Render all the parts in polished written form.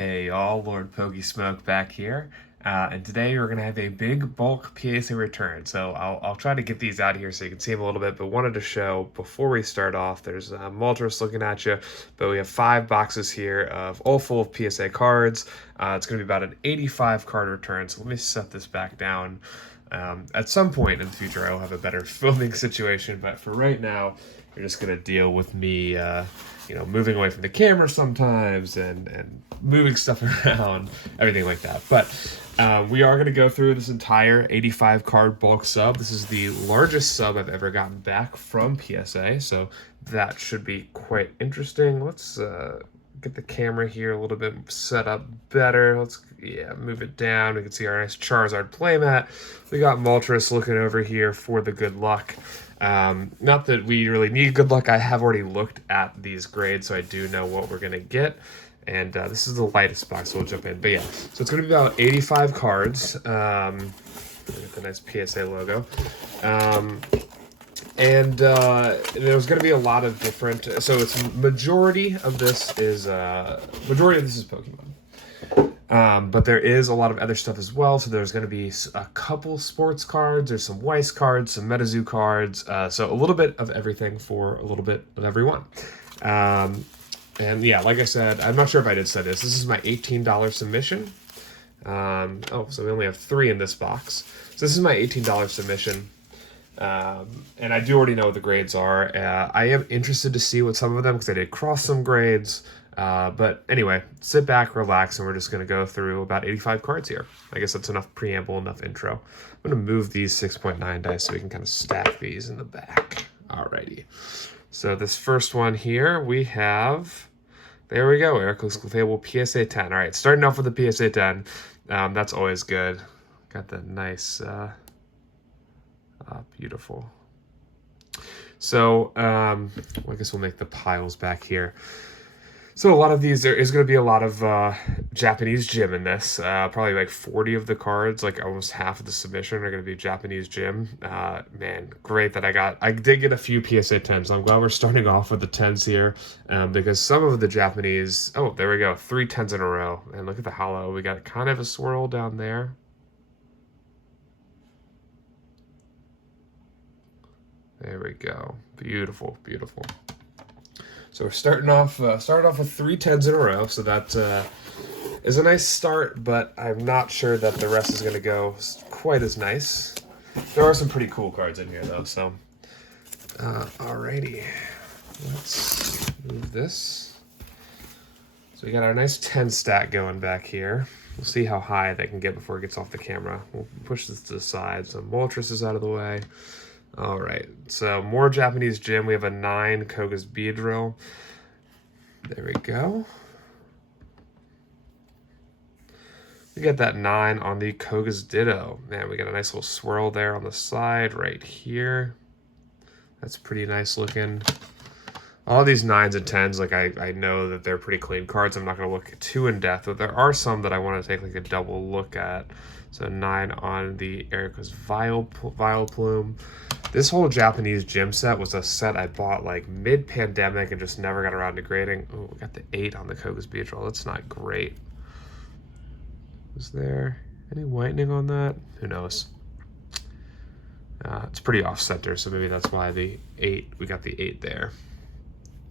Hey y'all, Lord Pokey Smoke back here, and today we're gonna have a big bulk PSA return. So I'll try to get these out of here so you can see them a little bit, but wanted to show before we start off, there's Moltres looking at you, but we have 5 boxes here of all full of PSA cards. It's gonna be about an 85 card return, so let me set this back down. At some point in the future, I will have a better filming situation, but for right now, you're just gonna deal with me, moving away from the camera sometimes and moving stuff around, everything like that. But we are gonna go through this entire 85 card bulk sub. This is the largest sub I've ever gotten back from PSA, so that should be quite interesting. Let's get the camera here a little bit set up better. Let's move it down. We can see our nice Charizard playmat. We got Moltres looking over here for the good luck. Not that we really need good luck. I have already looked at these grades, so I do know what we're gonna get. And this is the lightest box, so we'll jump in. But yeah, so it's gonna be about 85 cards. With the nice PSA logo. There's going to be a lot of different. So it's majority of this is Pokemon, but there is a lot of other stuff as well. So there's going to be a couple sports cards. There's some Weiss cards, some Metazoo cards. So a little bit of everything for a little bit of everyone. And yeah, like I said, I'm not sure if I did say this. This is my $18 submission. So we only have 3 in this box. So this is my $18 submission. And I do already know what the grades are. I am interested to see what some of them, because I did cross some grades. But anyway, sit back, relax, and we're just going to go through about 85 cards here. I guess that's enough preamble, enough intro. I'm going to move these 6.9 dice so we can kind of stack these in the back. Alrighty. So this first one here, we have... There we go, Eric's Clefable PSA 10. All right, starting off with the PSA 10. That's always good. Got the nice... beautiful. So, I guess we'll make the piles back here. So a lot of these, there is going to be a lot of Japanese gym in this. Probably like 40 of the cards, like almost half of the submission are going to be Japanese gym. Man, great that I did get a few PSA 10s. I'm glad we're starting off with the 10s here, because some of the Japanese, oh, there we go, 3 10s in a row. And look at the hollow. We got kind of a swirl down there. There we go. Beautiful, beautiful. So we're starting off with 3 10s in a row. So that is a nice start, but I'm not sure that the rest is going to go quite as nice. There are some pretty cool cards in here, though. So, alrighty, let's move this. So we got our nice 10 stack going back here. We'll see how high they can get before it gets off the camera. We'll push this to the side. So Moltres is out of the way. All right, so more Japanese gym. We have a 9 Koga's Beedrill. There we go. We got that 9 on the Koga's Ditto. Man, we got a nice little swirl there on the side right here. That's pretty nice looking. All these 9s and 10s, like I know that they're pretty clean cards. I'm not going to look too in depth, but there are some that I want to take like a double look at. So 9 on the Erica's Vileplume. This whole Japanese gym set was a set I bought like mid-pandemic and just never got around to grading. Oh, we got the 8 on the Koga's Beedrill. That's not great. Was there any whitening on that? Who knows? It's pretty off-center, so maybe that's why we got the 8 there.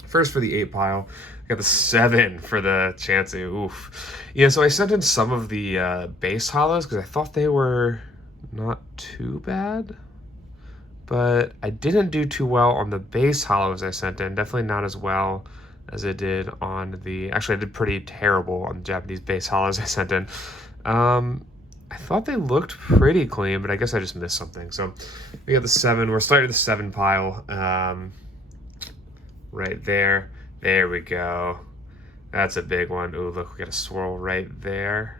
First for the 8 pile, we got the 7 for the Chansey. Oof. Yeah, so I sent in some of the base hollows because I thought they were not too bad. But I didn't do too well on the base hollows I sent in. Definitely not as well as I did on the... Actually, I did pretty terrible on the Japanese base hollows I sent in. I thought they looked pretty clean, but I guess I just missed something. So we got the 7. We're starting the 7 pile. Right there. There we go. That's a big one. Ooh, look, we got a swirl right there.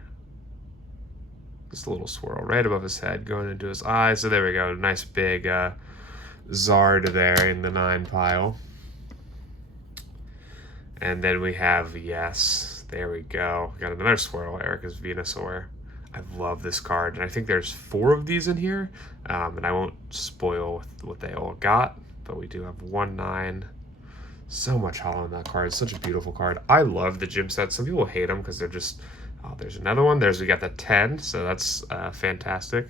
Just a little swirl right above his head going into his eyes. So there we go. Nice big Zard there in the 9 pile. And then we have, yes, there we go. We got another swirl, Erica's Venusaur. I love this card. And I think there's 4 of these in here. And I won't spoil what they all got. But we do have 1 9. So much hollow in that card. It's such a beautiful card. I love the gym set. Some people hate them because they're just... Oh, there's another one. We got the 10, so that's fantastic.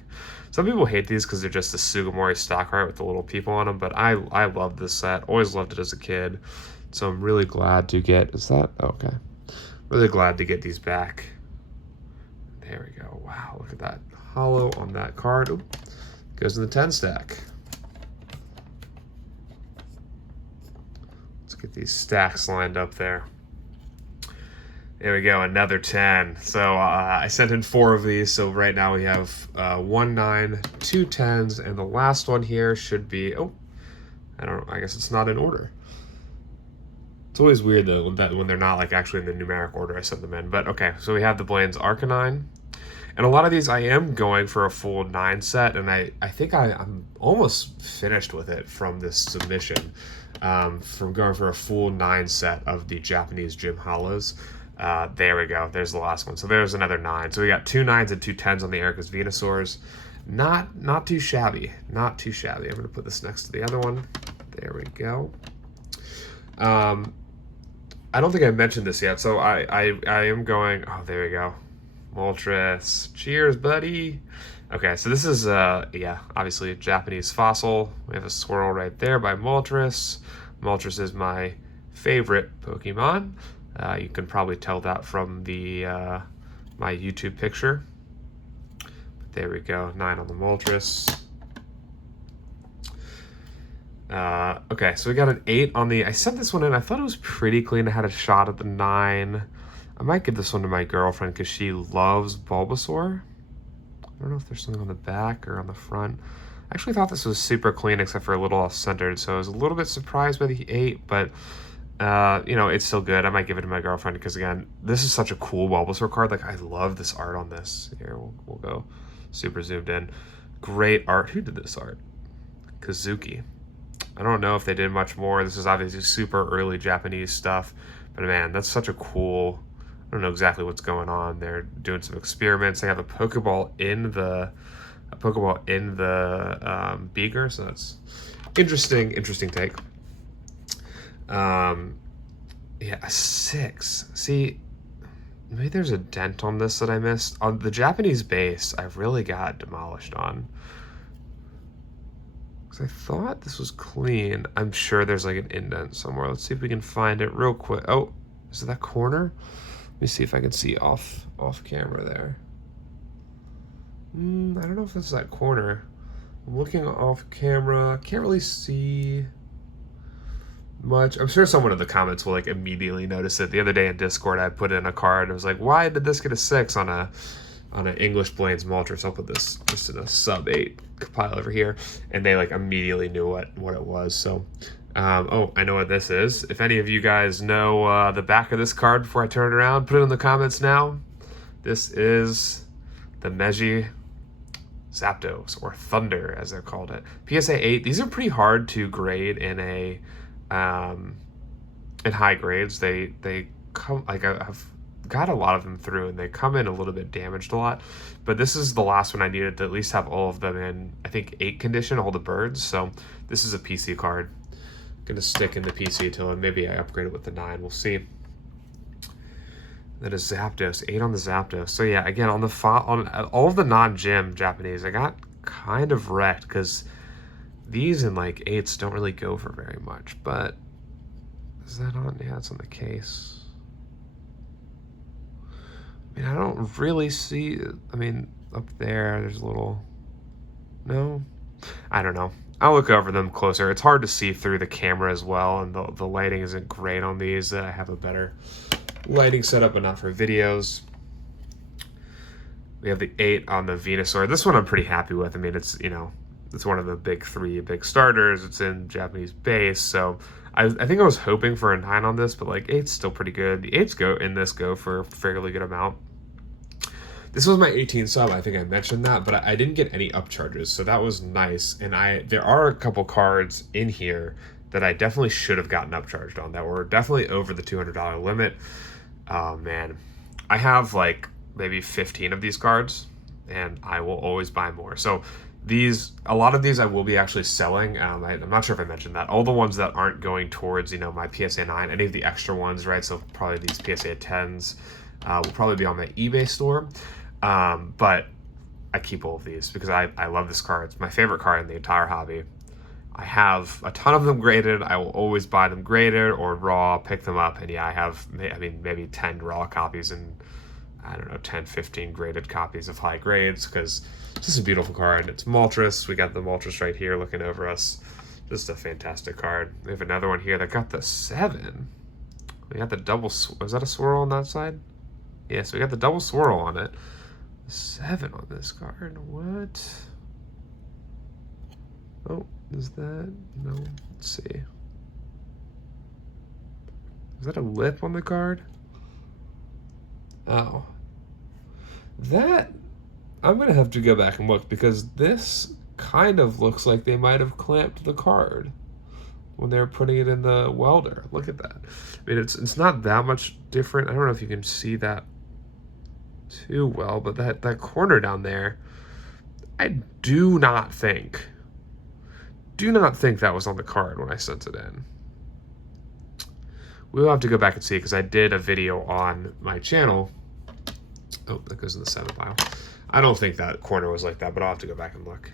Some people hate these because they're just the Sugimori stock art with the little people on them, but I love this set. Always loved it as a kid. So I'm really glad to get... Is that... Okay. Really glad to get these back. There we go. Wow, look at that. Hollow on that card. Ooh, goes in the 10 stack. Let's get these stacks lined up there. There we go, another 10. So I sent in 4 of these, so right now we have 1 9, 2 10s, and the last one here should be, oh, I guess it's not in order. It's always weird though when they're not like actually in the numeric order I sent them in. But okay, so we have the Blaine's Arcanine. And a lot of these I am going for a full 9 set, and I think I'm almost finished with it from this submission. From going for a full 9 set of the Japanese Gym Hollows. There we go. There's the last one. So there's another 9. So we got 2 9s and 2 10s on the Erica's Venusaurs. Not too shabby. Not too shabby. I'm going to put this next to the other one. There we go. I don't think I mentioned this yet. So I am going... Oh, there we go. Moltres. Cheers, buddy. Okay, so this is, yeah, obviously a Japanese fossil. We have a swirl right there by Moltres. Moltres is my favorite Pokemon. You can probably tell that from the my YouTube picture. But there we go, 9 on the Moltres. Okay, so we got an 8 on the... I sent this one in. I thought it was pretty clean. I had a shot at the 9. I might give this one to my girlfriend because she loves Bulbasaur. I don't know if there's something on the back or on the front. I actually thought this was super clean except for a little off-centered, so I was a little bit surprised by the 8, but... you know, it's still good. I might give it to my girlfriend because, again, this is such a cool Bulbasaur card. Like, I love this art on this. Here, we'll go super zoomed in. Great art. Who did this art? Kazuki. I don't know if they did much more. This is obviously super early Japanese stuff. But, man, that's such a cool... I don't know exactly what's going on. They're doing some experiments. They have a Pokeball in the... beaker, so that's interesting take. Yeah, a 6. See, maybe there's a dent on this that I missed. On the Japanese base, I really got demolished on. Because I thought this was clean. I'm sure there's like an indent somewhere. Let's see if we can find it real quick. Oh, is it that corner? Let me see if I can see off camera there. I don't know if it's that corner. I'm looking off camera. Can't really see much. I'm sure someone in the comments will like immediately notice it. The other day in Discord, I put in a card. And I was like, why did this get a 6 on an English Blaine's Moltres? I'll put this just in a sub 8 pile over here, and they like immediately knew what it was. So, oh, I know what this is. If any of you guys know the back of this card before I turn it around, put it in the comments now. This is the Meiji Zapdos, or Thunder as they're called it. PSA 8. These are pretty hard to grade in a in high grades. They come, like, I've got a lot of them through, and they come in a little bit damaged a lot, but this is the last one I needed to at least have all of them in, I think, 8 condition, all the birds. So this is a PC card. Gonna stick in the PC till maybe I upgrade it with the 9. We'll see. That is Zapdos. 8 on the Zapdos. So yeah, again, on all of the non-gym Japanese, I got kind of wrecked because these in like 8s don't really go for very much. But is that on? Yeah, it's on the case. I mean, I don't really see. I mean, up there's a little. No, I don't know. I'll look over them closer. It's hard to see through the camera as well, and the lighting isn't great on these. I have a better lighting setup, but not for videos. We have the 8 on the Venusaur. This one I'm pretty happy with. I mean, it's, you know, it's one of the big 3 big starters. It's in Japanese base, so I think I was hoping for a 9 on this, but like 8's still pretty good. The 8's go for a fairly good amount. This was my 18 sub. I think I mentioned that, but I didn't get any upcharges, so that was nice. And there are a couple cards in here that I definitely should have gotten upcharged on that were definitely over the $200 limit. Oh man, I have like maybe 15 of these cards, and I will always buy more. So A lot of these I will be actually selling. I'm not sure if I mentioned that. All the ones that aren't going towards, my PSA 9, any of the extra ones, right? So probably these PSA 10s will probably be on my eBay store. But I keep all of these because I love this card. It's my favorite card in the entire hobby. I have a ton of them graded. I will always buy them graded or raw, pick them up. And yeah, I have, maybe 10 raw copies and I don't know, 10, 15 graded copies of high grades because it's just a beautiful card. It's Moltres. We got the Moltres right here looking over us. Just a fantastic card. We have another one here that got the 7. We got the double, was that a swirl on that side? Yeah, so we got the double swirl on it. 7 on this card. What? Oh, is that? No, let's see. Is that a lip on the card? Oh. That, I'm going to have to go back and look because this kind of looks like they might have clamped the card when they were putting it in the welder. Look at that. I mean, it's not that much different. I don't know if you can see that too well, but that corner down there, I do not think that was on the card when I sent it in. We'll have to go back and see because I did a video on my channel. Oh, that goes in the 7 pile. I don't think that corner was like that, but I'll have to go back and look.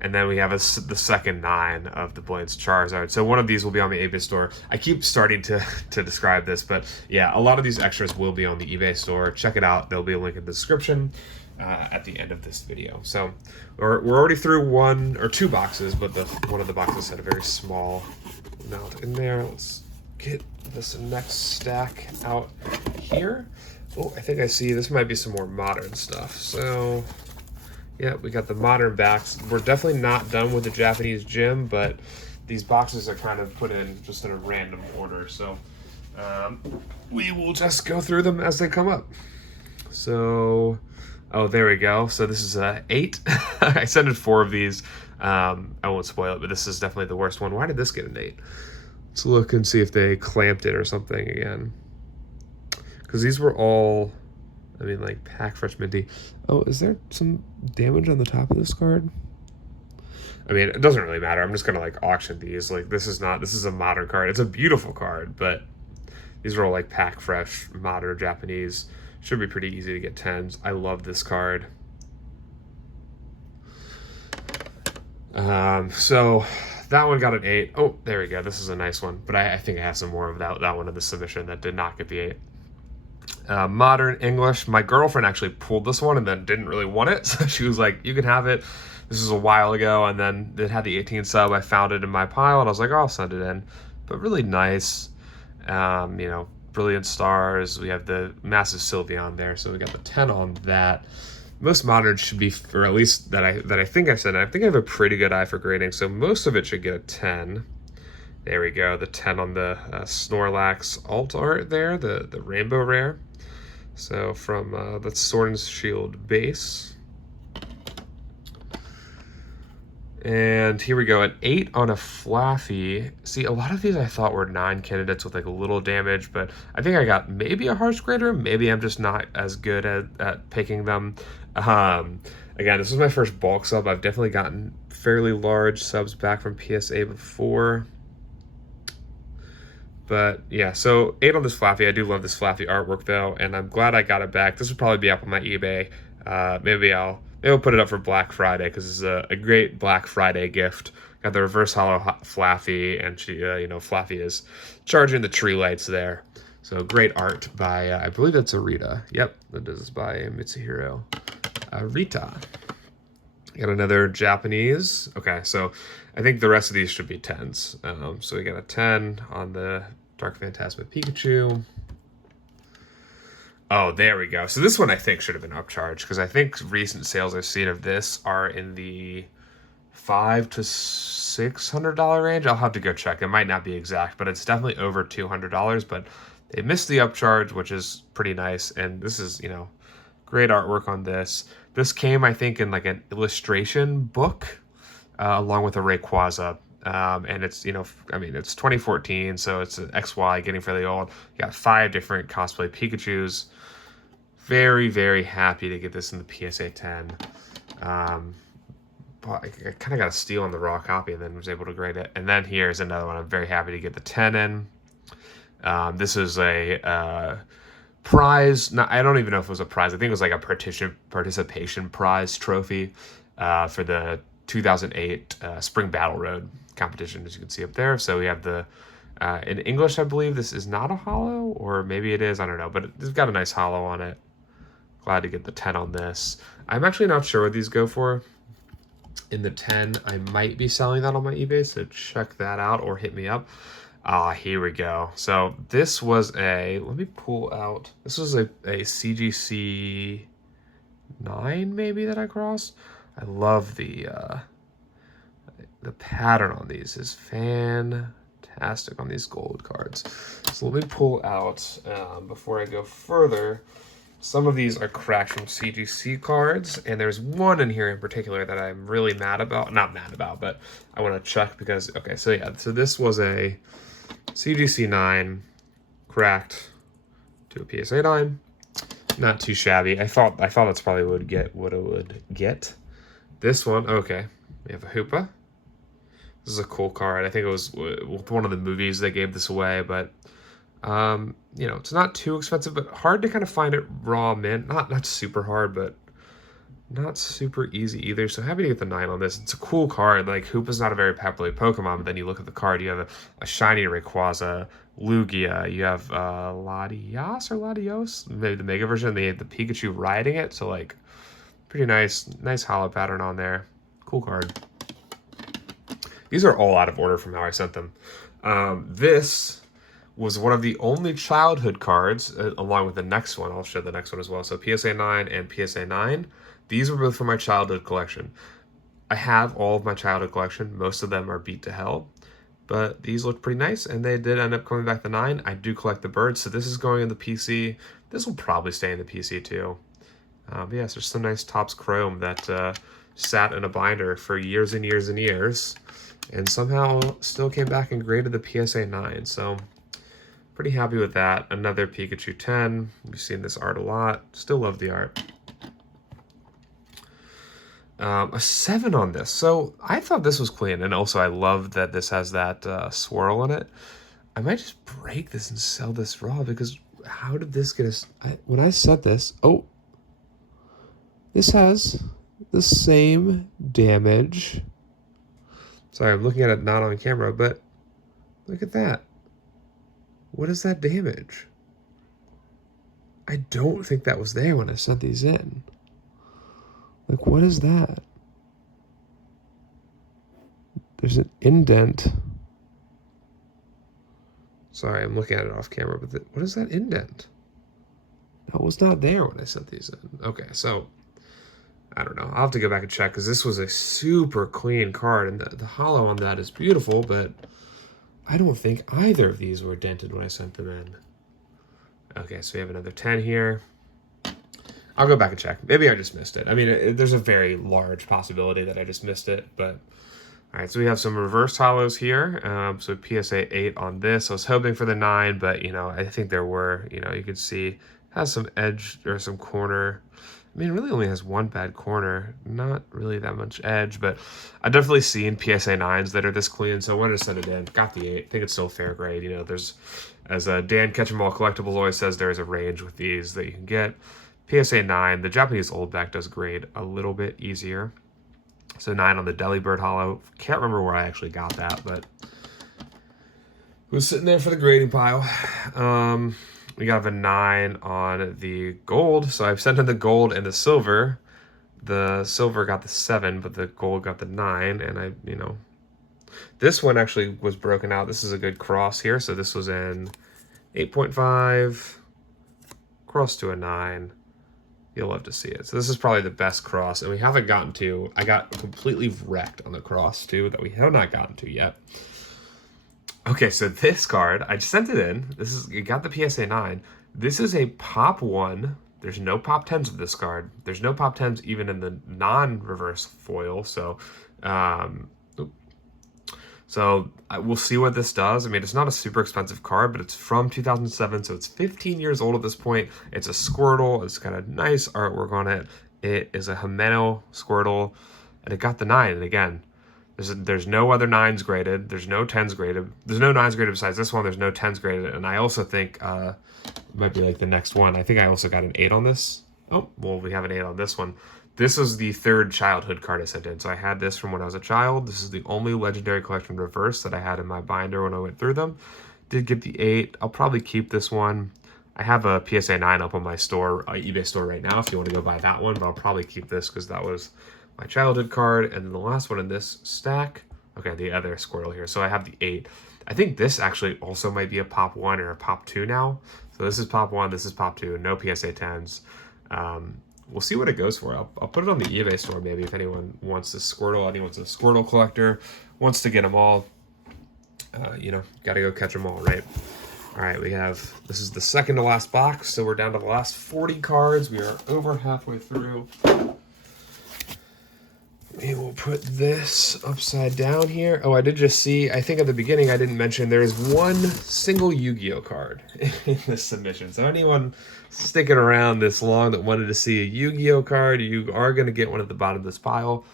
And then we have the second 9 of the Blades Charizard. So one of these will be on the eBay store. I keep starting to describe this, but yeah, a lot of these extras will be on the eBay store. Check it out. There'll be a link in the description at the end of this video. So we're already through 1 or 2 boxes, but one of the boxes had a very small amount in there. Let's get this next stack out here. Oh, I think I see this might be some more modern stuff. So yeah, we got the modern backs. We're definitely not done with the Japanese gym, but these boxes are kind of put in just in a random order. So we will just go through them as they come up. So, oh, there we go. So this is 8. I sent in 4 of these. I won't spoil it, but this is definitely the worst one. Why did this get an 8? Let's look and see if they clamped it or something again. Because these were all, like pack fresh minty. Oh, is there some damage on the top of this card? It doesn't really matter. I'm just gonna auction these. This is a modern card. It's a beautiful card, but these are all pack fresh, modern Japanese. Should be pretty easy to get 10s. I love this card. So that one got an 8. Oh, there we go. This is a nice one, but I think I have some more of that one in the submission that did not get the 8. Modern English. My girlfriend actually pulled this one and then didn't really want it, so she was like, you can have it. This is a while ago, and then it had the 18 sub. I found it in my pile, and I was like, oh, I'll send it in. But really nice. Brilliant Stars. We have the massive Sylveon there, so we got the 10 on that. Most modern should be, or at least that I think I said, I think I have a pretty good eye for grading, so most of it should get a 10. There we go, the 10 on the Snorlax alt art there, the Rainbow Rare. So from the Sword and Shield base. And here we go, an 8 on a Flaffy. See, a lot of these I thought were 9 candidates with a little damage, but I think I got maybe a harsh grader. Maybe I'm just not as good at picking them. Again, this is my first bulk sub. I've definitely gotten fairly large subs back from PSA before. But yeah, so 8 on this Flaffy. I do love this Flaffy artwork though, and I'm glad I got it back. This would probably be up on my eBay. Maybe I'll put it up for Black Friday because it's a great Black Friday gift. Got the reverse hollow Flaffy, and she, Flaffy is charging the tree lights there. So great art by, I believe that's Arita. Yep, that is by Mitsuhiro Arita. Got another Japanese. Okay, so I think the rest of these should be 10s. So we got a 10 on the Dark Phantasma Pikachu. Oh, there we go. So this one I think should have been upcharged because I think recent sales I've seen of this are in the $500 to $600 range. I'll have to go check. It might not be exact, but it's definitely over $200. But they missed the upcharge, which is pretty nice. And this is, great artwork on this. This came, I think, in an illustration book along with a Rayquaza. And it's, it's 2014, so it's an XY getting fairly old. You got 5 different cosplay Pikachus. Very, very happy to get this in the PSA 10. I kind of got a steal on the raw copy and then was able to grade it. And then here's another one. I'm very happy to get the 10 in. This is a prize. I don't even know if it was a prize. I think it was like a participation prize trophy for the 2008 Spring Battle Road competition, as you can see up there. So we have the, in English, I believe this is not a holo, or maybe it is, I don't know, but it's got a nice holo on it. Glad to get the 10 on this. I'm actually not sure what these go for. In the 10, I might be selling that on my eBay, so check that out or hit me up. Here we go. So this was a, let me pull out, this was a CGC 9 maybe that I crossed. I love the pattern on these is fantastic on these gold cards. So let me pull out, before I go further, some of these are cracked from CGC cards, and there's one in here in particular that I'm really mad about. Not mad about, but I want to check because, okay, so yeah, so this was a CGC 9 cracked to a PSA 9. Not too shabby. I thought that's probably what it would get. This one, okay, we have a Hoopa. This is a cool card. I think it was one of the movies that gave this away, but you know, it's not too expensive, but hard to kind of find it raw mint. Not super hard, but not super easy either. So happy to get the 9 on this. It's a cool card. Like, Hoopa's not a very popular Pokemon, but then you look at the card, you have a shiny Rayquaza, Lugia, you have Latias or Latios, maybe the Mega version. They had the Pikachu riding it, so like pretty nice holo pattern on there. Cool card. These are all out of order from how I sent them. This was one of the only childhood cards, along with the next one. I'll show the next one as well. So PSA 9 and PSA 9. These were both from my childhood collection. I have all of my childhood collection. Most of them are beat to hell. But these look pretty nice, and they did end up coming back to 9. I do collect the birds, so this is going in the PC. This will probably stay in the PC too. But yeah, so just some nice Topps Chrome that sat in a binder for years and years and years, and somehow still came back and graded the PSA 9. So pretty happy with that. Another Pikachu 10. We've seen this art a lot. Still love the art. A 7 on this. So I thought this was clean, and also I love that this has that swirl in it. I might just break this and sell this raw, because how did this get us? When I set this, oh, this has the same damage. Sorry, I'm looking at it not on camera, but look at that. What is that damage? I don't think that was there when I sent these in. Like, what is that? There's an indent. Sorry, I'm looking at it off camera, but what is that indent? That was not there when I sent these in. Okay, so I don't know. I'll have to go back and check, because this was a super clean card, and the holo on that is beautiful, but I don't think either of these were dented when I sent them in. Okay, so we have another 10 here. I'll go back and check. Maybe I just missed it. I mean, there's a very large possibility that I just missed it, but all right, so we have some reverse holos here. So PSA 8 on this. I was hoping for the 9, but, you know, I think there were, you know, you could see has some edge or some corner. I mean, it really only has one bad corner, not really that much edge, but I've definitely seen PSA 9s that are this clean, so I wanted to send it in. Got the 8. I think it's still fair grade. You know, there's, as Dan Ketchumall Collectibles always says, there is a range with these that you can get. PSA 9, the Japanese old back does grade a little bit easier. So 9 on the Delibird holo. Can't remember where I actually got that, but it was sitting there for the grading pile. We got a 9 on the gold. So I've sent in the gold and the silver. The silver got the 7, but the gold got the 9. And you know, this one actually was broken out. This is a good cross here. So this was in 8.5, cross to a 9. You'll love to see it. So this is probably the best cross, and we haven't gotten to, I got completely wrecked on the cross too, that we have not gotten to yet. Okay, so this card, I just sent it in. This is, you got the PSA 9. This is a pop 1. There's no pop 10s with this card. There's no pop 10s even in the non-reverse foil, so we'll see what this does. I mean, it's not a super expensive card, but it's from 2007, so it's 15 years old at this point. It's a Squirtle. It's got a nice artwork on it. It is a Himeno Squirtle. and it got the 9. And again, there's no other 9s graded. There's no 10s graded. There's no 9s graded besides this one. There's no 10s graded. And I also think it might be like the next one. I think I also got an 8 on this. Oh, well, we have an 8 on this one. This is the 3rd childhood card I sent in. So I had this from when I was a child. This is the only Legendary Collection reverse that I had in my binder when I went through them. Did get the 8. I'll probably keep this one. I have a PSA 9 up on my store, eBay store right now if you want to go buy that one. But I'll probably keep this because that was my childhood card. And then the last one in this stack. Okay, the other Squirtle here. So I have the 8. I think this actually also might be a Pop 1 or a Pop 2 now. So this is Pop 1, this is Pop 2. No PSA 10s. We'll see what it goes for. I'll put it on the eBay store maybe if anyone wants this Squirtle, anyone's a Squirtle collector, wants to get them all. You know, gotta go catch them all, right? All right, this is the second to last box, so we're down to the last 40 cards. We are over halfway through. We will put this upside down here. Oh, I did just see, I think at the beginning I didn't mention there is one single Yu-Gi-Oh card in this submission. So anyone sticking around this long that wanted to see a Yu-Gi-Oh card, you are going to get one at the bottom of this pile.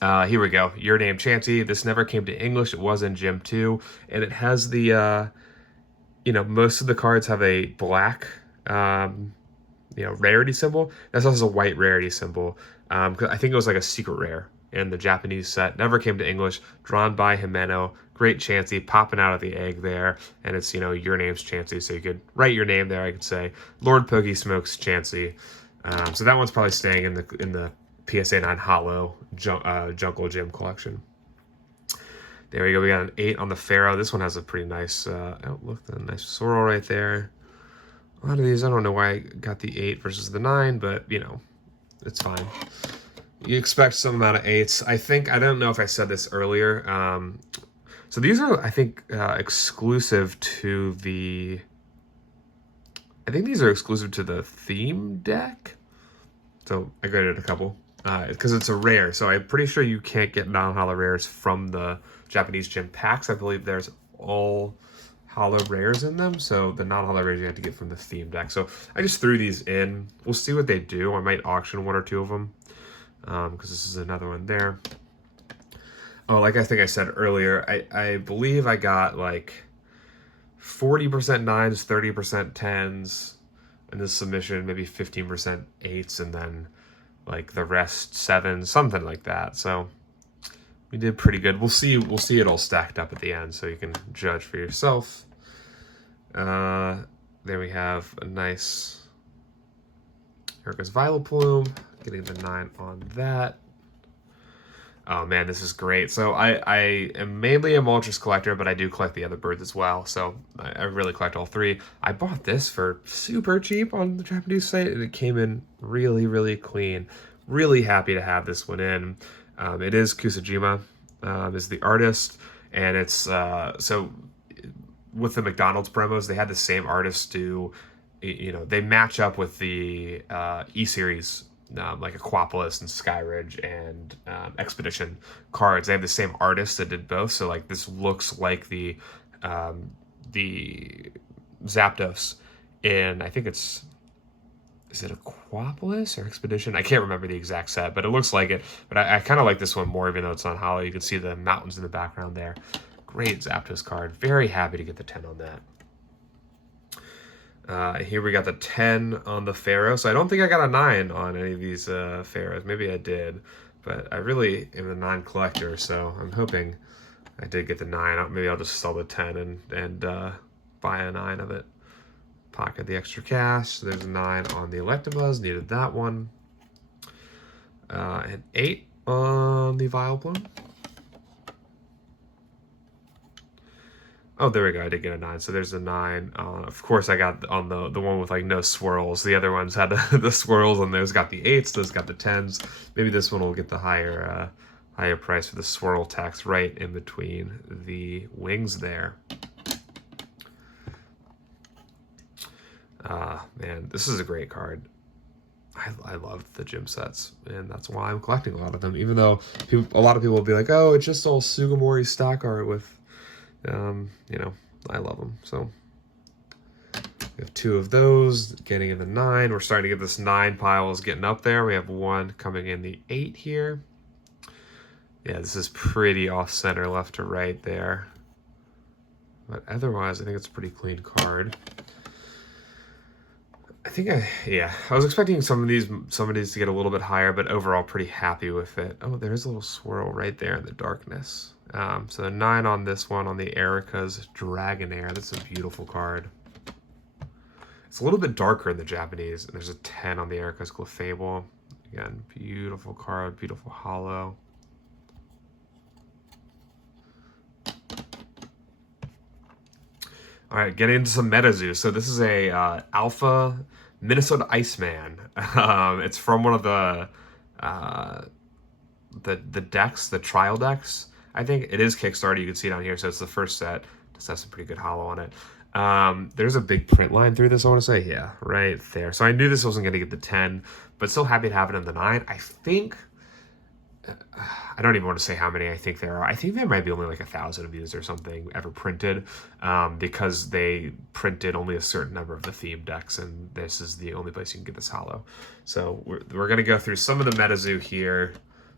Here we go. Your Name Chansey. This never came to English. It was in Gym 2. And it has the, you know, most of the cards have a black, you know, rarity symbol. This also has a white rarity symbol. I think it was like a secret rare in the Japanese set. Never came to English. Drawn by Himeno. Great Chansey popping out of the egg there. And it's, you know, Your Name's Chansey. So you could write your name there. I could say Lord Pokey Smokes Chansey. So that one's probably staying in the PSA 9 Hollow Jungle Gym collection. There we go. We got an 8 on the Pharaoh. This one has a pretty nice, oh, look, a nice swirl right there. A lot of these, I don't know why I got the 8 versus the 9, but, you know, it's fine. You expect some amount of 8s. I don't know if I said this earlier. So these are, I think, exclusive to the... I think these are exclusive to the theme deck. So I graded a couple. Because it's a rare. So I'm pretty sure you can't get non-holo rares from the Japanese gym packs. I believe there's all holo rares in them. So the non-holo rares you have to get from the theme deck. So I just threw these in. We'll see what they do. I might auction 1 or 2 of them. Because this is another one there. Oh, like I think I said earlier, I believe I got like 40% 9s, 30% 10s in this submission, maybe 15% 8s, and then like the rest 7s, something like that. So we did pretty good. We'll see it all stacked up at the end, so you can judge for yourself. There we have a nice. Here goes Vileplume, getting the 9 on that. Oh man, this is great. So I am mainly a Moltres collector, but I do collect the other birds as well. So I really collect all 3. I bought this for super cheap on the Japanese site, and it came in really, really clean. Really happy to have this one in. It is Kusajima, is the artist, and it's so with the McDonald's promos, they had the same artist do, you know, they match up with the E-Series. Like Aquapolis and Skyridge and Expedition cards. They have the same artist that did both, so like this looks like the Zapdos in, I think is it Aquapolis or Expedition? I can't remember the exact set, but it looks like it. But I kind of like this one more, even though it's on holo. You can see the mountains in the background there. Great Zapdos card. Very happy to get the 10 on that. Here we got the 10 on the Pharaoh. So I don't think I got a 9 on any of these Pharaohs. Maybe I did, but I really am a 9 collector, so I'm hoping I did get the 9. Maybe I'll just sell the 10 and buy a 9 of it. Pocket the extra cash. There's a 9 on the Electabuzz. Needed that one. And 8 on the Vileplume. Oh, there we go. I did get a 9. So there's a 9. Of course, I got on the one with like no swirls. The other ones had the swirls, and those got the 8s. Those got the 10s. Maybe this one will get the higher price for the swirl tax right in between the wings there. Man, this is a great card. I love the gym sets, and that's why I'm collecting a lot of them. Even though a lot of people will be like, "Oh, it's just all Sugimori stock art with." You know, I love them. So we have 2 of those getting in the 9. We're starting to get this 9 pile is getting up there. We have 1 coming in the 8 here. Yeah, this is pretty off-center left to right there. But otherwise, I think it's a pretty clean card. I was expecting some of these to get a little bit higher, but overall pretty happy with it. Oh, there's a little swirl right there in the darkness. So 9 on this one, on the Erica's Dragonair. That's a beautiful card. It's a little bit darker in the Japanese, and there's a 10 on the Erica's Clefable. Again, beautiful card, beautiful hollow. All right, getting into some Metazoo. So this is a Alpha Minnesota Iceman. It's from one of the decks, the trial decks. I think it is Kickstarter. You can see it on here. So it's the first set. Just has some pretty good hollow on it. There's a big print line through this, I want to say. Yeah, right there. So I knew this wasn't going to get the 10, but still happy to have it in the 9. I think... I don't even want to say how many I think there are. I think there might be only like 1,000 of these or something ever printed, because they printed only a certain number of the theme decks, and this is the only place you can get this hollow. So we're going to go through some of the Metazoo here.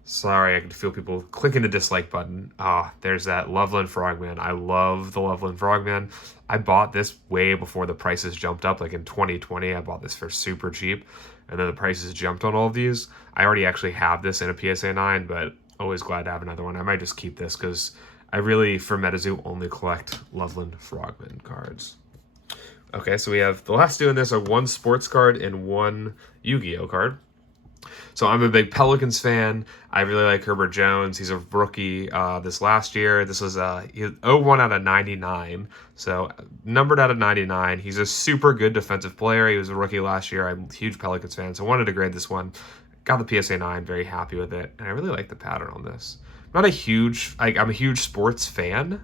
Sorry, I can feel people clicking the dislike button. There's that Loveland Frogman. I love the Loveland Frogman. I bought this way before the prices jumped up. Like in 2020, I bought this for super cheap, and then the prices jumped on all of these. I already actually have this in a PSA 9, but always glad to have another one. I might just keep this because I really, for Metazoo, only collect Loveland Frogman cards. Okay, so we have the last two in this are one sports card and one Yu-Gi-Oh card. So I'm a big Pelicans fan. I really like Herbert Jones. He's a rookie this last year. This was 01 out of 99. So numbered out of 99. He's a super good defensive player. He was a rookie last year. I'm a huge Pelicans fan, so I wanted to grade this one. Got the PSA 9, very happy with it. And I really like the pattern on this. I'm a huge sports fan,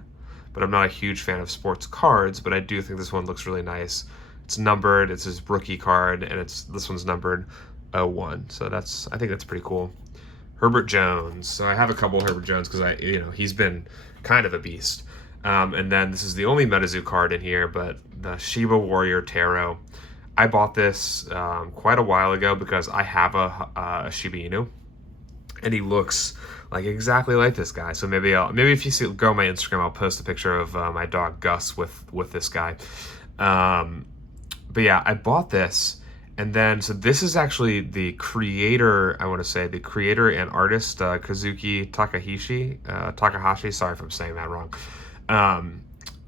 but I'm not a huge fan of sports cards, but I do think this one looks really nice. It's numbered, it's his rookie card, and this one's numbered 01. So I think that's pretty cool. Herbert Jones. So I have a couple of Herbert Jones because he's been kind of a beast. And then this is the only Metazoo card in here, but the Shiba Warrior Tarot. I bought this quite a while ago because I have a Shiba Inu, and he looks like exactly like this guy. So maybe if you go on my Instagram, I'll post a picture of my dog Gus with this guy. But yeah, I bought this. And then, so this is actually the creator, I want to say, the creator and artist, Kazuki Takahashi, sorry if I'm saying that wrong.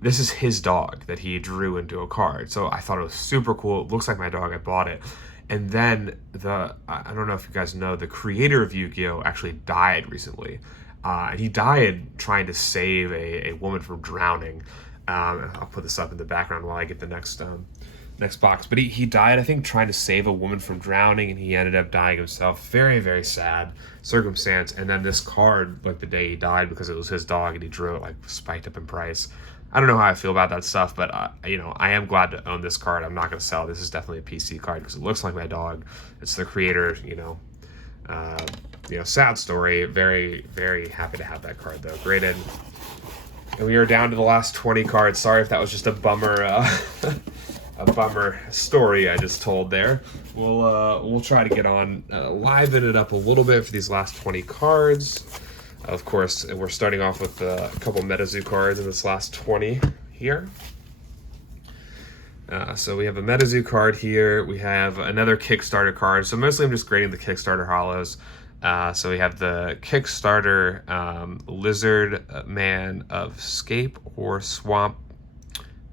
This is his dog that he drew into a card. So I thought it was super cool. It looks like my dog. I bought it. And then I don't know if you guys know, the creator of Yu-Gi-Oh! Actually died recently. And he died trying to save a woman from drowning. I'll put this up in the background while I get the next box. But he died, I think, trying to save a woman from drowning, and he ended up dying himself. Very, very sad circumstance. And then this card, like the day he died, because it was his dog and he drew it, like spiked up in price. I don't know how I feel about that stuff, but I am glad to own this card. I'm not going to sell. This is definitely a PC card because it looks like my dog. It's the creator, sad story. Very, very happy to have that card though. Graded. And we are down to the last 20 cards. Sorry if that was just a bummer a bummer story I just told there. We'll try to get on, liven it up a little bit for these last 20 cards. Of course, we're starting off with a couple Metazoo cards in this last 20 here. So we have a Metazoo card here. We have another Kickstarter card. So mostly I'm just grading the Kickstarter hollows. So we have the Kickstarter Lizard Man of Scape or Swamp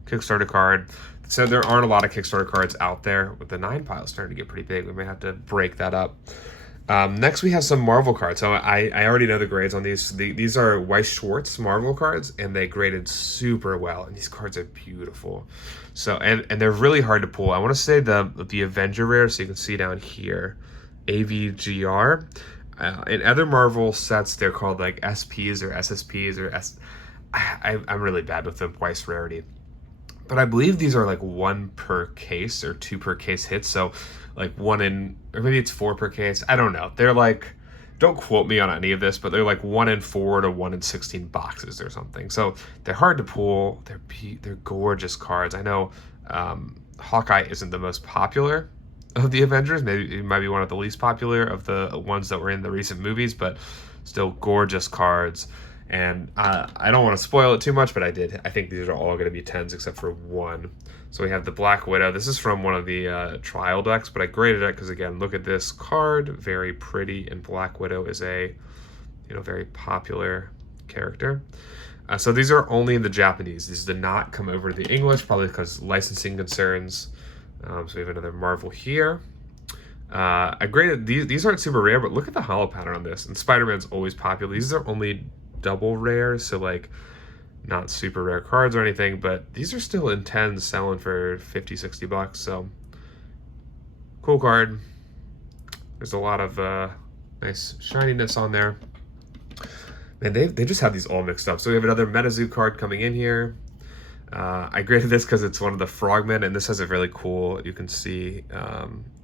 Kickstarter card. So there aren't a lot of Kickstarter cards out there. With the 9 pile starting to get pretty big, we may have to break that up. Next, we have some Marvel cards. So I already know the grades on these. These are Weiss Schwarz Marvel cards, and they graded super well. And these cards are beautiful. So and they're really hard to pull. I want to say the Avenger rare, so you can see down here, AVGR. In other Marvel sets, they're called like SPs or SSPs or I'm really bad with the Weiss rarity. But I believe these are like 1 per case or 2 per case hits. So like 1 in, or maybe it's 4 per case. I don't know. They're like, don't quote me on any of this, but they're like 1 in 4 to 1 in 16 boxes or something. So they're hard to pull. They're gorgeous cards. I know Hawkeye isn't the most popular of the Avengers. Maybe it might be one of the least popular of the ones that were in the recent movies, but Still gorgeous cards. And I don't want to spoil it too much, but I did. I think these are all going to be 10s except for one. So we have the Black Widow. This is from one of the trial decks, but I graded it because, again, look at this card. Very pretty, and Black Widow is a, very popular character. So these are only in the Japanese. These did not come over to the English, probably because licensing concerns. So we have another Marvel here. I graded these aren't super rare, but look at the holo pattern on this. And Spider-Man's always popular. These are only double rare, so like not super rare cards or anything, but these are still in 10s selling for 50-60 bucks. So cool card. There's a lot of nice shininess on there. Man, they just have these all mixed up. So we have another Metazoo card coming in here. I graded this because it's one of the Frogmen, and this has a really cool, you can see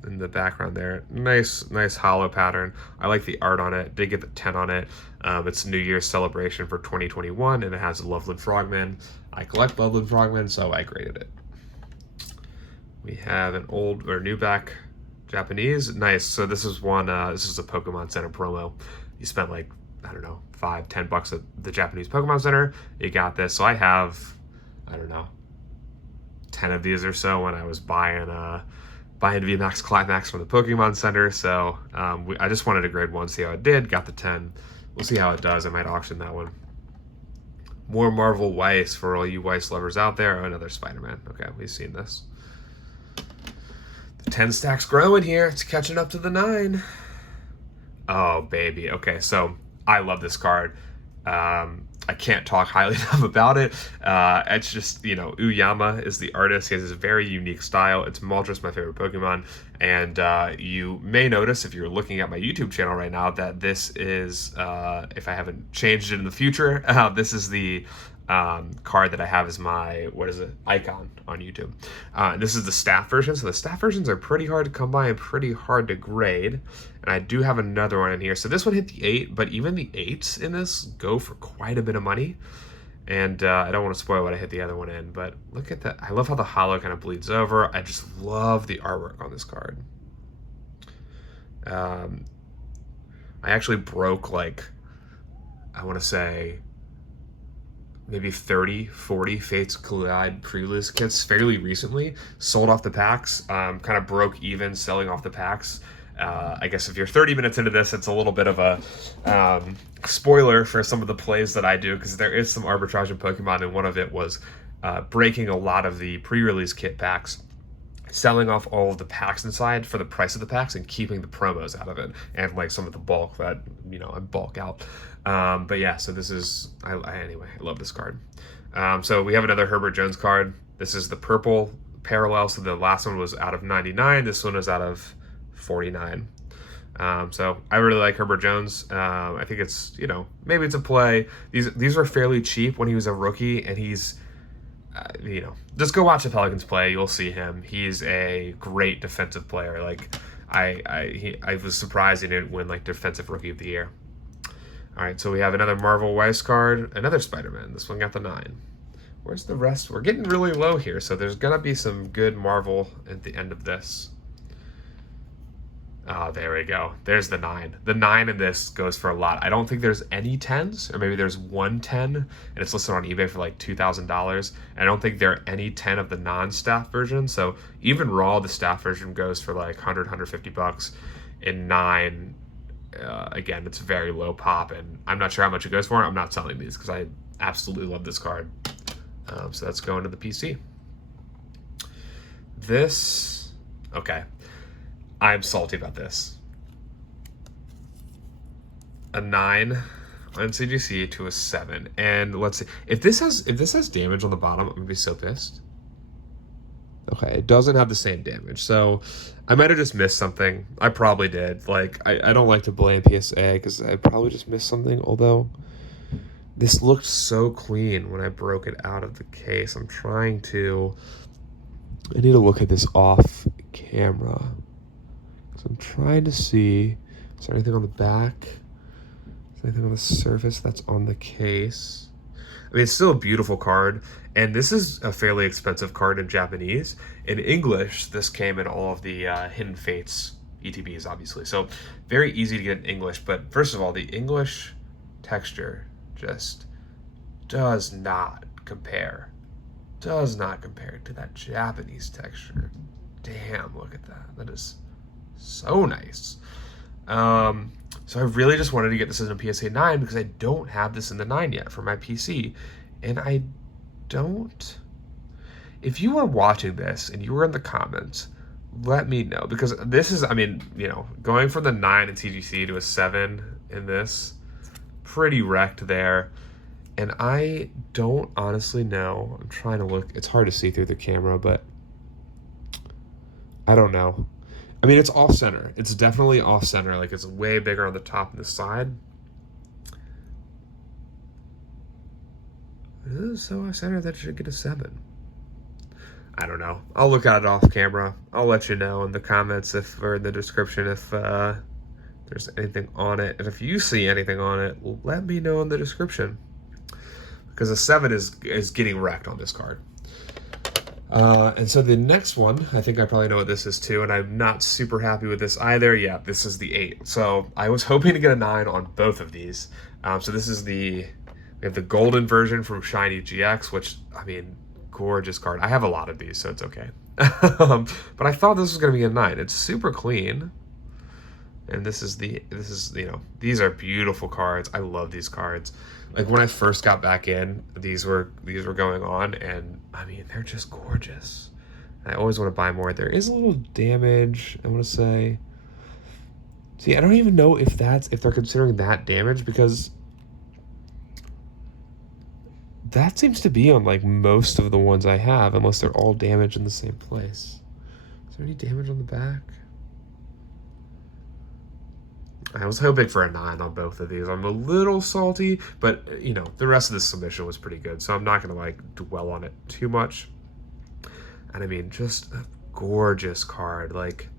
in the background there, nice holo pattern. I like the art on it. Did get the 10 on it. It's New Year's celebration for 2021, and it has Loveland Frogmen. I collect Loveland Frogmen, so I graded it. We have an old or new back Japanese. Nice. So this is one. This is a Pokemon Center promo. You spent like, I don't know, $5-10 bucks at the Japanese Pokemon Center. You got this. So I have, I don't know, 10 of these or so when I was buying VMAX Climax from the Pokemon Center. So I just wanted to grade one, see how it did. Got the 10. We'll see how it does. I might auction that one. More Marvel Weiss for all you Weiss lovers out there. Oh, another Spider-Man. Okay, we've seen this. The 10 stack's growing here. It's catching up to the 9. Oh, baby. Okay, so I love this card. I can't talk highly enough about it. It's just, Uyama is the artist. He has this very unique style. It's Moltres, my favorite Pokemon. And you may notice, if you're looking at my YouTube channel right now, that this is, if I haven't changed it in the future, this is the card that I have as my, icon on YouTube. This is the staff version. So the staff versions are pretty hard to come by and pretty hard to grade. And I do have another one in here. So this one hit the 8, but even the 8s in this go for quite a bit of money. And I don't want to spoil what I hit the other one in, but look at that. I love how the holo kind of bleeds over. I just love the artwork on this card. I actually broke, like, I want to say maybe 30, 40 Fates Collide pre-release kits fairly recently. Sold off the packs, kind of broke even selling off the packs. I guess if you're 30 minutes into this, it's a little bit of a spoiler for some of the plays that I do, because there is some arbitrage in Pokemon, and one of it was breaking a lot of the pre-release kit packs, selling off all of the packs inside for the price of the packs, and keeping the promos out of it, and like some of the bulk that, I bulk out. But yeah, so this is, anyway, I love this card. So we have another Herbert Jones card. This is the purple parallel, so the last one was out of 99. This one is out of 49. So I really like Herbert Jones. I think it's, maybe it's a play. These were fairly cheap when he was a rookie, and he's, just go watch the Pelicans play. You'll see him. He's a great defensive player. Like, I was surprised he didn't win like Defensive Rookie of the Year. All right, so we have another Marvel Weiss card, another Spider-Man. This one got the 9. Where's the rest? We're getting really low here, so there's gonna be some good Marvel at the end of this. Oh, there we go. There's the 9. The 9 in this goes for a lot. I don't think there's any 10s, or maybe there's one 10, and it's listed on eBay for like $2,000. I don't think there are any 10 of the non-staff version, so even raw, the staff version goes for like 100, 150 bucks. In 9, again, it's very low pop, and I'm not sure how much it goes for. I'm not selling these because I absolutely love this card. So that's going to the PC. This, okay. I'm salty about this. A 9 on CGC to a 7, and let's see if this has damage on the bottom. I'm gonna be so pissed. Okay, it doesn't have the same damage, so I might have just missed something. I probably did. Like, I don't like to blame PSA because I probably just missed something. Although this looked so clean when I broke it out of the case. I need to look at this off camera. I'm trying to see, is there anything on the back? Is there anything on the surface that's on the case? I mean, it's still a beautiful card, and this is a fairly expensive card in Japanese. In English, this came in all of the Hidden Fates ETBs, obviously. So very easy to get in English. But first of all, the English texture just does not compare. Does not compare to that Japanese texture. Damn, look at that. That is so nice. So I really just wanted to get this in a PSA 9 because I don't have this in the 9 yet for my PC. And I don't... If you were watching this and you were in the comments, let me know. Because this is, I mean, you know, going from the 9 in TGC to a 7 in this, pretty wrecked there. And I don't honestly know. I'm trying to look. It's hard to see through the camera, but I don't know. I mean, it's off center. It's definitely off center. Like, it's way bigger on the top and the side. It is so off center that it should get a 7. I don't know. I'll look at it off camera. I'll let you know in the comments or in the description if there's anything on it. And if you see anything on it, let me know in the description. Because a 7 is getting wrecked on this card. And so the next one, I think I probably know what this is too, and I'm not super happy with this either. Yeah, this is the 8. So I was hoping to get a 9 on both of these. So this is we have the golden version from Shiny GX, which, I mean, gorgeous card. I have a lot of these, so it's okay. But I thought this was going to be a 9. It's super clean. And this is, you know, these are beautiful cards. I love these cards. Like, when I first got back in, these were going on, and I mean, they're just gorgeous. I always want to buy more. There is a little damage, I want to say. See, I don't even know if they're considering that damage, because that seems to be on like most of the ones I have, unless they're all damaged in the same place. Is there any damage on the back? I was hoping for a 9 on both of these. I'm a little salty, but, you know, the rest of the submission was pretty good, so I'm not going to, like, dwell on it too much. And, I mean, just a gorgeous card. Like,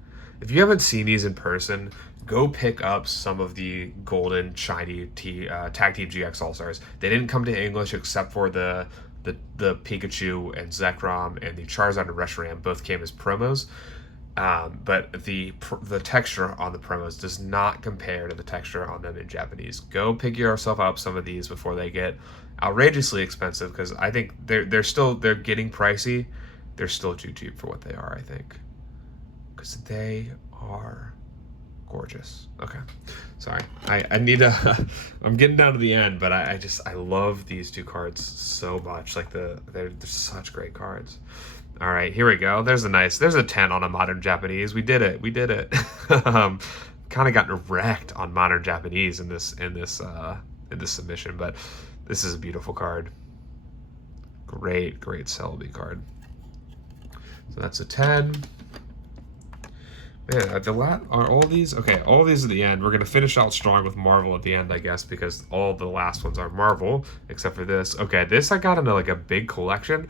if you haven't seen these in person, go pick up some of the golden shiny Tag Team GX All-Stars. They didn't come to English except for the Pikachu and Zekrom and the Charizard and Reshiram both came as promos. But the texture on the promos does not compare to the texture on them in Japanese. Go pick yourself up some of these before they get outrageously expensive, because I think they're getting pricey. They're still too cheap for what they are, I think, because they are gorgeous. Okay, sorry. I need to. I'm getting down to the end, but I love these two cards so much. Like they're such great cards. All right, here we go. There's a 10 on a modern Japanese. We did it. Kind of gotten wrecked on modern Japanese in this submission, but this is a beautiful card. Great Celebi card. So that's a 10. Man, are all these okay? All these at the end. We're gonna finish out strong with Marvel at the end, I guess, because all the last ones are Marvel except for this. Okay, this I got into like a big collection.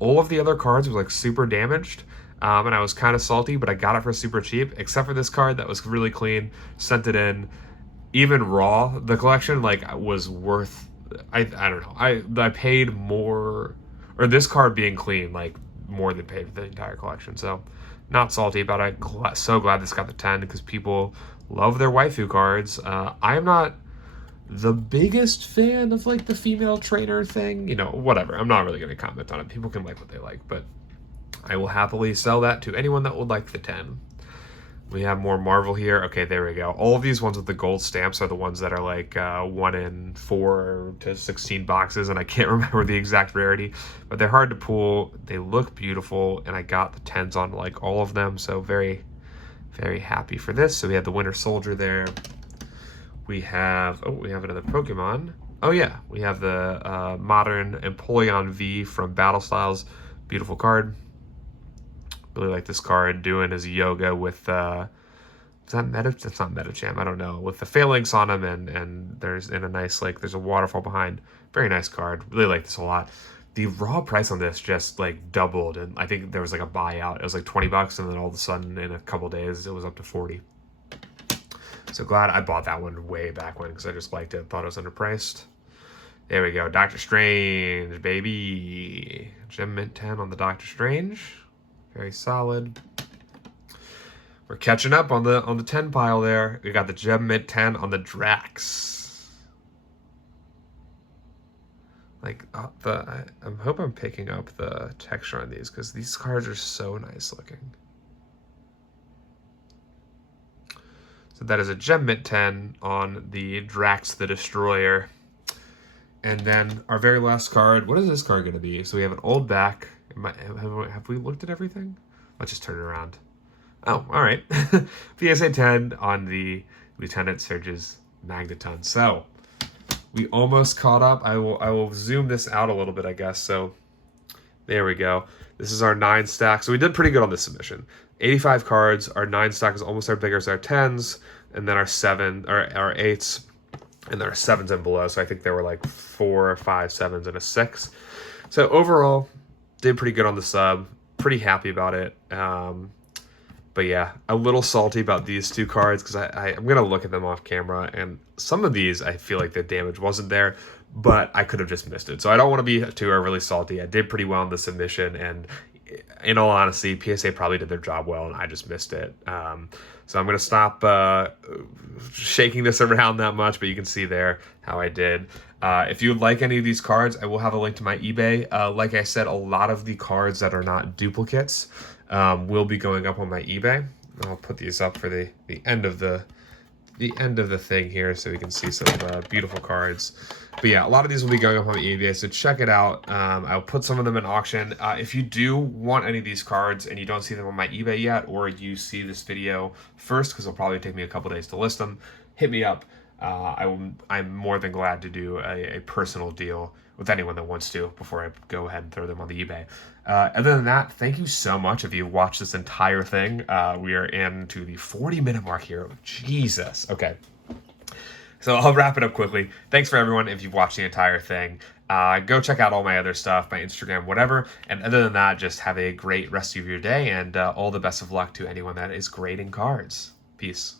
All of the other cards were like super damaged, and I was kind of salty, but I got it for super cheap, except for this card that was really clean. Sent it in. Even raw, the collection like was worth. I don't know. I paid more, or this card being clean like more than paid for the entire collection. So not salty, but I'm so glad this got the 10 because people love their waifu cards. I'm not the biggest fan of like the female trainer thing, you know, whatever. I'm not really going to comment on it. People can like what they like, but I will happily sell that to anyone that would like the 10. We have more Marvel here. Okay, there we go. All of these ones with the gold stamps are the ones that are like 1 in 4 to 16 boxes, and I can't remember the exact rarity, but they're hard to pull. They look beautiful, and I got the 10s on like all of them, so very, very happy for this. So we have the Winter Soldier there. We have another Pokemon. Oh yeah, we have the modern Empoleon V from Battle Styles. Beautiful card. Really like this card doing his yoga with that's not Metacham, I don't know, with the phalanx on him, and there's in a nice like there's a waterfall behind. Very nice card. Really like this a lot. The raw price on this just like doubled, and I think there was like a buyout. It was like $20, and then all of a sudden in a couple days it was up to 40. So glad I bought that one way back when because I just liked it. Thought it was underpriced. There we go. Doctor Strange, baby. Gem Mint 10 on the Doctor Strange. Very solid. We're catching up on the 10 pile there. We got the Gem Mint 10 on the Drax. Like I hope I'm picking up the texture on these because these cards are so nice looking. So that is a Gem Mint 10 on the Drax the Destroyer. And then our very last card, what is this card going to be? So we have an old back. Have we looked at everything? Let's just turn it around. Oh, all right. PSA 10 on the Lieutenant Surge's Magneton. So we almost caught up. I will zoom this out a little bit, I guess. So there we go. This is our 9 stack. So we did pretty good on this submission. 85 cards. Our 9 stack is almost as big as our 10s, and then our 8s, and there are 7s and below. So I think there were like 4 or 5 7s and a 6. So overall, did pretty good on the sub. Pretty happy about it. But yeah, a little salty about these 2 cards because I'm going to look at them off camera, and some of these I feel like the damage wasn't there, but I could have just missed it. So I don't want to be too overly salty. I did pretty well in the submission, and in all honesty, PSA probably did their job well, and I just missed it. So I'm going to stop shaking this around that much, but you can see there how I did. If you would like any of these cards, I will have a link to my eBay. Like I said, a lot of the cards that are not duplicates will be going up on my eBay. I'll put these up for the end of the thing here so we can see some beautiful cards. But yeah, a lot of these will be going up on my eBay, so check it out. I'll put some of them in auction. If you do want any of these cards and you don't see them on my eBay yet, or you see this video first, because it'll probably take me a couple days to list them, hit me up. I'm more than glad to do a personal deal with anyone that wants to before I go ahead and throw them on the eBay. Other than that, thank you so much if you've watched this entire thing. We are into the 40-minute mark here. Jesus. Okay. So I'll wrap it up quickly. Thanks for everyone if you've watched the entire thing. Go check out all my other stuff, my Instagram, whatever. And other than that, just have a great rest of your day, and all the best of luck to anyone that is grading cards. Peace.